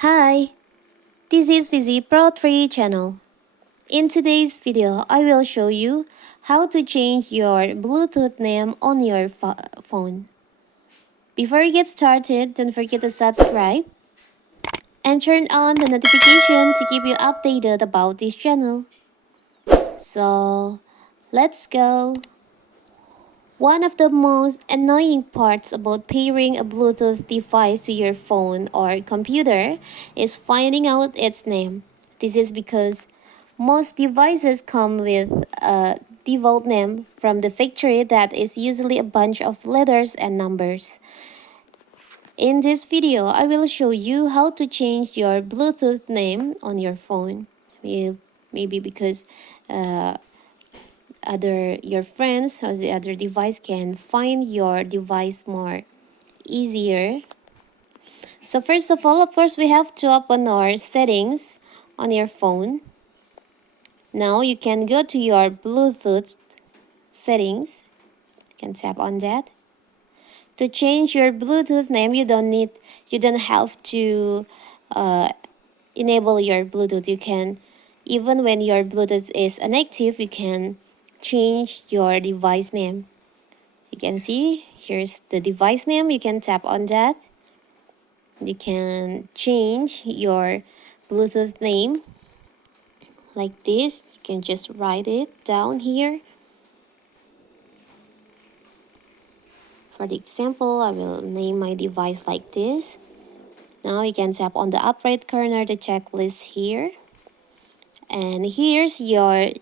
Hi, this is Visi Pro 3 channel. In today's video, I will show you how to change your Bluetooth name on your phone. Before we get started, don't forget to subscribe and turn on the notification to keep you updated about this channel. So, let's go. One of the most annoying parts about pairing a Bluetooth device to your phone or computer is finding out its name. This is because most devices come with a default name from the factory that is usually a bunch of letters and numbers. In this video, I will show you how to change your Bluetooth name on your phone. Maybe because your friends or the other device can find your device more easier. So first of all, of course, we have to open our settings on your phone. Now you can go to your Bluetooth settings. You can tap on that. To change your Bluetooth name, you don't have to enable your Bluetooth. You can, even when your Bluetooth is inactive, you can change your device name. You can see here's the device name. You can tap on that. You can change your Bluetooth name like this. You can just write it down here. For the example, I will name my device like this. Now you can tap on the up right corner, the checklist here. And here's your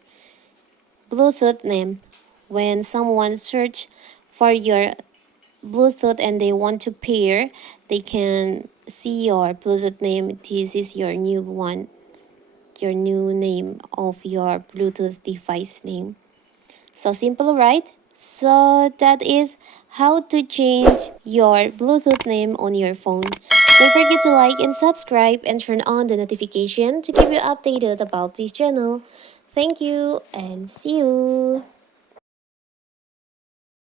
Bluetooth name. When someone search for your Bluetooth and they want to pair, they can see your Bluetooth name. This is your new one, your new name of your Bluetooth device name. So simple, right? So that is how to change your Bluetooth name on your phone. Don't forget to like and subscribe and turn on the notification to keep you updated about this channel. Thank you and see you.